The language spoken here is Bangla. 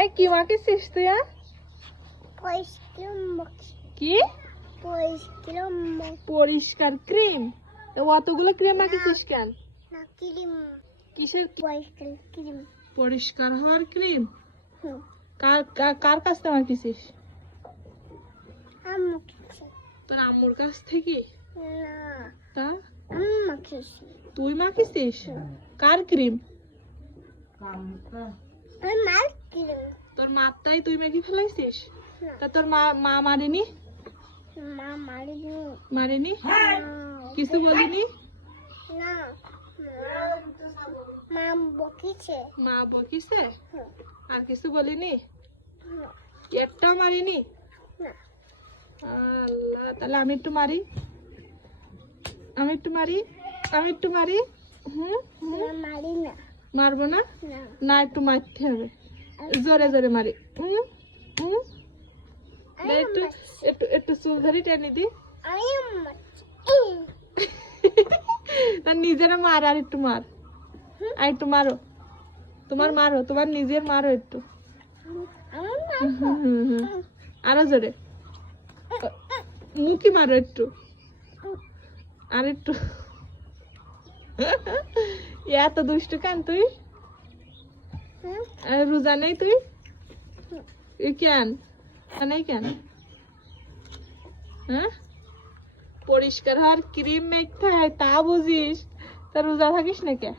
এ কি মাখিস তুই? কি পরিষ্কার ক্রিম? অতগুলো ক্রিম মাখিস কেন? কিসের পরিষ্কার হওয়ার ক্রিম? কার কাছ থেকে মাখিস? তোর আম্মুর কাছ থেকে? তা তুই মাখিস? কার ক্রিম? তোর মাথায় তুই মেখে ফেলাইছিস? তা তোর মা মারেনি? মারেনি? কিছু বলিনি? মা বকিছে? আর কিছু বলিনি? একটাও মারিনি? আল্লাহ, তাহলে আমি একটু মারি। মারবো না? না, একটু মারতে হবে। জোরে জোরে মারি। একটু একটু একটু চুল ধরি টেনে দি। তার নিজেরা মার, আর একটু মার, আর একটু মারো। তোমার নিজের মারো একটু। আরো জোরে মুখি মারো একটু, আর একটু। এত দুষ্টু কেন তুই? রোজা নেই তুই? কেন নেই কেন? হ্যাঁ, পরিষ্কার হওয়ার ক্রিম মেখতে হয় তা বুঝিস, তা রোজা থাকিস না কে?